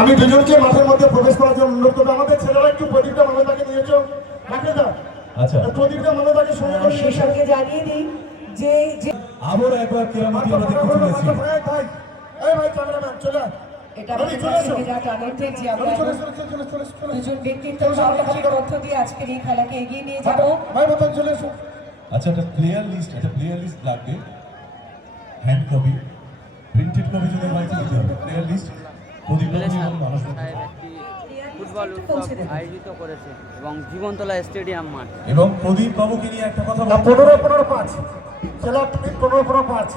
আমি দুজনকে মাঠের মধ্যে প্রবেশ করার জন্য অনুরোধ করব। আমাদের ছেলেরা একটু প্রদীপটা মনে নিয়েছো রাখে যা আচ্ছা। প্রদীপটা মনে তাকে সঙ্গে জানিয়ে দিই যে যে আবার একবার কেরামতি আমরা দেখতে চলেছি এই ভাই ক্যামেরাম্যান চলে এটা আমাদের আনন্দের যে আমরা। দুজন ব্যক্তিত্ব দিয়ে আজকের এই খেলাকে এগিয়ে নিয়ে যাব। ভাই চলে এসো। আচ্ছা একটা প্লেয়ার লিস্ট একটা প্লেয়ার লিস্ট লাগবে। হ্যান্ড কপি প্রিন্টেড কপি যদি হয় দিতে হবে? প্লেয়ার লিস্ট ফুটবল উৎসব আয়োজিত করেছে এবং জীবনতলা স্টেডিয়াম মাঠ। এবং প্রদীপ বাবুকে নিয়ে একটা কথা পনেরো পনেরো পাঁচ। খেলা পনেরো পনেরো পাঁচ।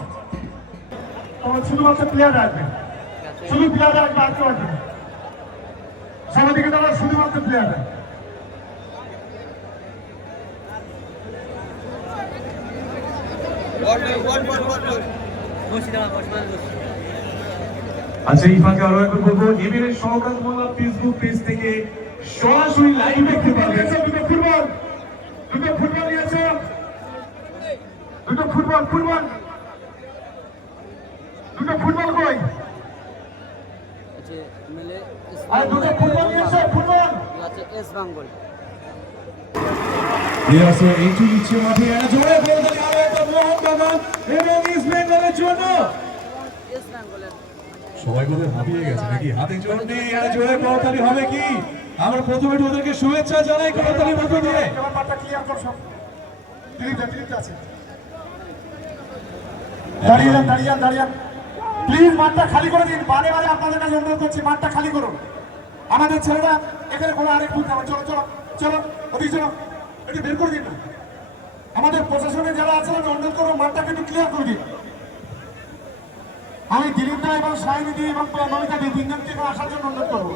শুধুমাত্র প্লেয়ার আসবে। শুধু প্লেয়ার আসবে আর কেউ আসবে শুধুমাত্র প্লেয়ার আসবে আচ্ছা এই ফাঁকে আরও একবার বলব এবারে সহকার মোল্লা ফেসবুক পেজ থেকে সরাসরি লাইভ দেখতে পাবেন দুটো ফুটবল। দুটো ফুটবল নিয়েছে দুটো ফুটবল ফুটবল। দুটো ফুটবল কই? আর দুটো ফুটবল নিয়েছে ফুটবল। আছে এস বেঙ্গল প্লেয়ার্স এন্ট্রি নিচ্ছে মাঠে। একটা জোরে গোলদারি আরও একটা মোহনবাগান এবং ইস্ট বেঙ্গলের জন্য। বেঙ্গলের সবাই বলে হাবিয়ে গেছে নাকি? হাতে জোর নেই আর জোরে করতালি হবে কি? আমরা প্রথমে ওদেরকে শুভেচ্ছা জানাই করতালি মতো দিয়ে। আছে। দাঁড়িয়ে দাঁড়িয়ে প্লিজ মাঠটা খালি করে দিন। আপনাদের কাছে করছি, মাঠটা খালি আমাদের ছেলেরা এখানে চলো চলো চলো বের দিন আমাদের প্রশাসনে যারা আমি অনুরোধ করব মাঠটাকে একটু ক্লিয়ার করে দিন। আমি দিলীপ দা এবং সায়নিধি এবং নমিতা দি তিনজনকে এখানে আসার জন্য অনুরোধ করব।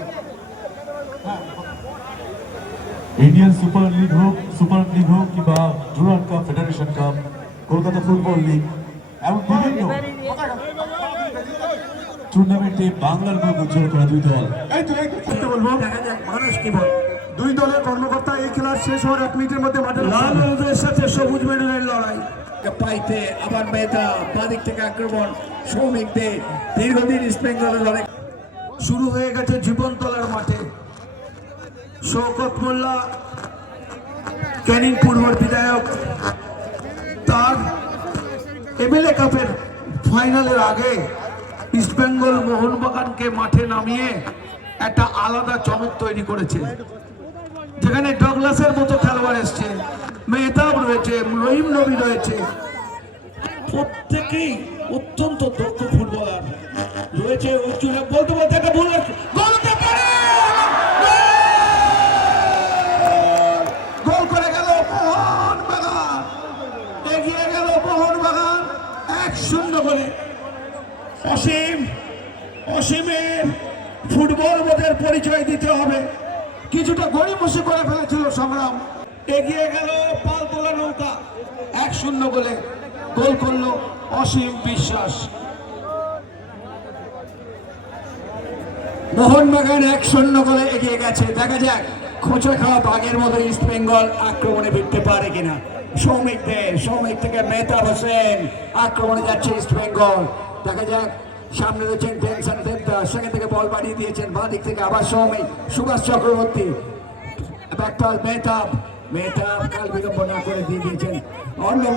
ইন্ডিয়ান সুপার লিগ হোক সুপার লিগ হোক কিংবা Durand cup federation cup Kolkata football league এবং বিভিন্ন টুর্নামেন্টে বাংলার মুখ উজ্জ্বল করা দুই দল। এই তো এই তো করতে বলব। দেখা যাক মানুষ কি বল। দুই দলের কর্মকর্তা এই খেলা শেষ হওয়ার এক মিনিটের মধ্যে মাঠে লাল হলুদের সাথে সবুজ মেডেলের লড়াই। পাইতে আবার মেয়েটা বাদিক থেকে আক্রমণ সৌমিক দে দীর্ঘদিন ইস্ট বেঙ্গলের লড়াই শুরু হয়ে গেছে জীবনতলার মাঠে। শৌকত মোল্লা, ক্যানিং পূর্বর বিধায়ক, তার এমএলএ কাপের ফাইনালের আগে ইস্টবেঙ্গল মোহনবাগানকে মাঠে নামিয়ে একটা আলাদা চমক তৈরি করেছে। যেখানে ডগলাসের মতো খেলোয়াড় এসছে মেহতাব রয়েছে রহিম নবী রয়েছে প্রত্যেকেই অত্যন্ত দক্ষ ফুটবলার। রয়েছে উজ্জ্বল বলতে বলতে একটা ভুল হতে পারে! গোল! করে গেল এগিয়ে গেল এক শূন্য করে অসীম অসীমের ফুটবল বোধের পরিচয় দিতে হবে। কিছুটা গড়িমসি করে ফেলেছিল সংগ্রাম। এগিয়ে গেল পাল তোলা নৌকা। এক শূন্য বলে গোল করল অসীম বিশ্বাস। মোহনবাগান এক শূন্য করে এগিয়ে গেছে। দেখা যাক খোঁচা খাওয়া বাঘের মতো ইস্ট বেঙ্গল আক্রমণে ফিরতে পারে কিনা। সৌমিক দে, সৌমিক থেকে মেহতাব হোসেন আক্রমণে যাচ্ছে ইস্ট বেঙ্গল দেখা যাক, সামনে রয়েছেন টেনশন দেবদাস সেখান থেকে বল বাড়িয়ে দিয়েছেন বাঁ দিক থেকে আবার সৌমিক, সুভাষ চক্রবর্তী ব্যাকটাল মেহতাব। মেহতাব কাল করে দিয়ে দিয়েছেন। অর্ণব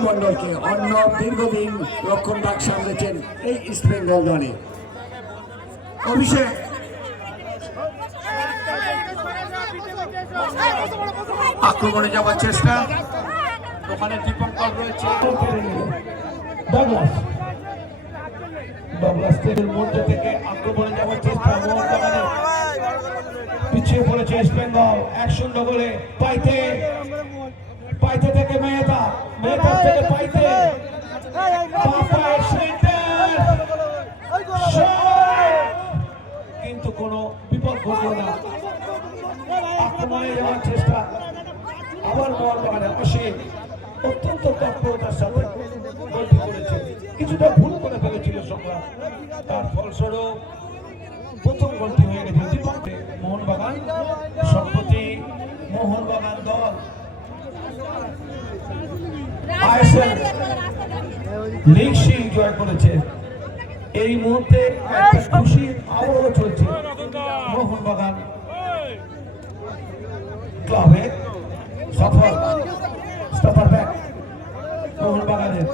অর্ণব দীর্ঘদিন রক্ষণ ডাক সামলেছেন এই ইস্ট বেঙ্গল দলে। অভিষেক। আক্রমণে যাওয়ার চেষ্টা। ওখানে দীপঙ্কর রয়েছে। ডাগলাস থেকে আক্রমণে যাওয়ার চেষ্টা। পিছিয়ে পড়েছে ইস্ট বেঙ্গল এক শূন্য করে পাইতে পাইতে থেকে মেহতা মেহতা থেকে পাইতে! কিন্তু কোনো বিপদ ঘটল না। আক্রমণে যাওয়ার চেষ্টা। আবার অত্যন্ত তৎপরতার সাথে গোলটি করেছে। কিছুটা ভুল করে ফেলেছিল সংগ্রাম তার ফলস্বরূপ খেলেছেন লিগ সিং জয় করেছে এই মুহূর্তে একটা খুশির চলছে। মোহনবাগান ক্লাবে সফল। স্টপার ব্যাক মোহনবাগানের।